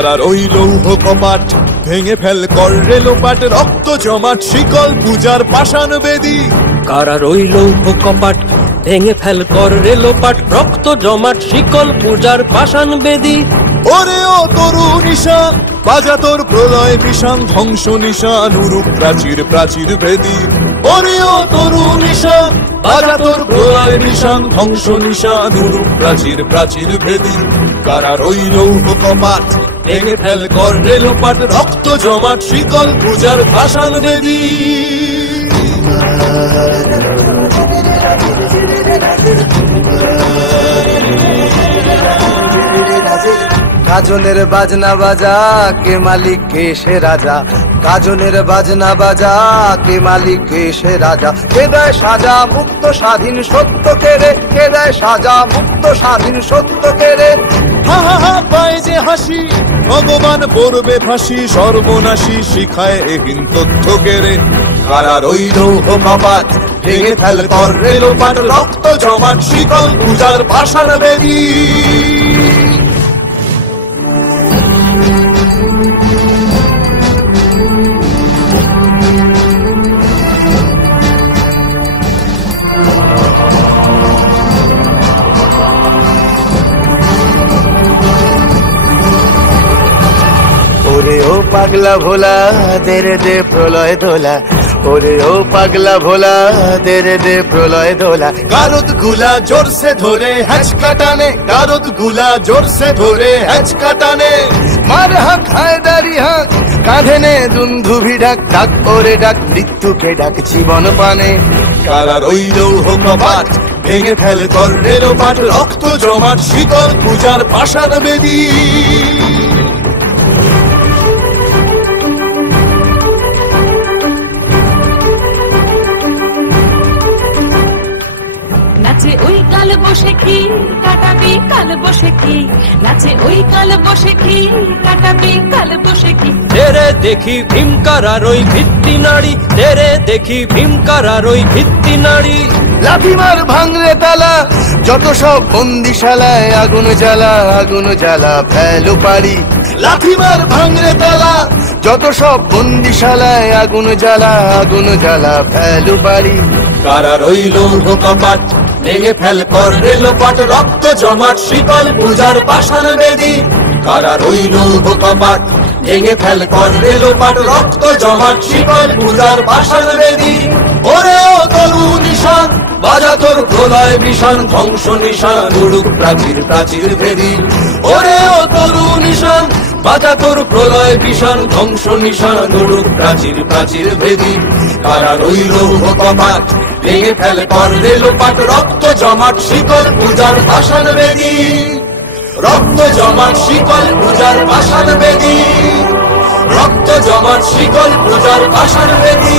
কারার ওই লৌহ কপাট ভেঙে ফেল কর রেলোপাট, রক্ত জমাট শিকল পূজার পাষাণ বেদী। কারার ওই লৌহ কপাট ভেঙে ফেল কর রেলোপাট, রক্ত জমাট শিকল পূজার পাষাণ বেদী। ওরে ও তরু নিশান বাজা তোর প্রলয় বিষান, ধ্বংস নিশান উরূপ প্রাচীর প্রাচীর ভেদী। ওরে ও তরু নিশান বাজা তোর প্রলয় বিষান, ধ্বংস নিশান উরূপ প্রাচীর প্রাচীর ভেদী। কারার ওই লৌহ কপাট ভেঙে ফেল কর রেলোপাট, রক্ত জমাট শিকল পূজার পাষাণ বেদী। গাজনের বাজনা বাজা কে মালিক কে সে রাজা, গাজনের বাজনা বাজা কে মালিক কে সে রাজা। কে দেয় সাজা মুক্ত স্বাধীন সত্য কেড়ে, কে দেয় সাজা মুক্ত স্বাধীন সত্য কেড়ে। হা হা হা পায় যে হাসি ভগবান পড়বে ফাঁসি, সর্বনাশী শিখায় এহীন তথ্য কেড়ে। কারার ওই লৌহ কপাট ভেঙে ফেল কর রেলোপাট, রক্ত জমাট শিকল পূজার পাষাণ বেদী। ওরে ও পাগলা ভোলা দেরে দে প্রলয় দোলা, ওরে ও পাগলা ভোলা দেরে দে প্রলয় দোলা। গারদ গুলা জোরসে ধরে হ্যাচকা টানে, গারদ গুলা জোরসে ধরে হ্যাচকা টানে। মার হাক হায়দারি হাক কাঁধে নে দুন্ধুভি ডাক, ডাক ওরে ডাক মৃত্যুকে ডাক জীবন পানে। কারার ওই লৌহ কপাট ভেঙে ফেল কর রেলোপাট, রক্ত জমাট শিকল পূজার পাষাণ বেদী। নাচে ওই কাল বসে কি কাটাবি কাল বসে কি, নাচে ওই কাল বসে কি কাটাবি কাল বসে কি। তেরে দেখি ভীমকারার ওই ভিত্তি নাড়ি, তেরে দেখি ভীমকারার ওই ভিত্তি নাড়ি। লাথিমার ভাঙরে তালা যত সব বন্দিশালায়, আগুন জ্বালা আগুন জ্বালা ফেলো পারি। লাথিমার ভাঙরে তালা যত সব বন্দিশালায়, আগুন জ্বালা আগুন জ্বালা ফেলো পারি। কারার ওই লৌহ কপাট ভেঙে ফেল কর রেলোপাট, রক্ত জমাট শিকল পূজার পাষাণ বেদী। কারার ওই লৌহ কপাট ভেঙে ফেল কর রেলোপাট, রক্ত জমাট শিকল পূজার পাষাণ বেদী। ওরে ও তরু নিশান বাজা তোর প্রলয় বিষান, ধ্বংস নিশান উড়ুক প্রাচীর প্রাচীর ভেদী। ওরে ও তরু নিশান বাজা তোর প্রলয় বিষান, ধ্বংস নিশান উড়ুক প্রাচীর প্রাচীর ভেদী। কারার ওই লৌহ কপাট ভেঙে ফেল কর রেলোপাট, রক্ত জমাট শিকল পূজার পাষাণ বেদী। রক্ত জমাট শিকল পূজার পাষাণ বেদী, রক্ত জমাট শিকল পূজার পাষাণ বেদী।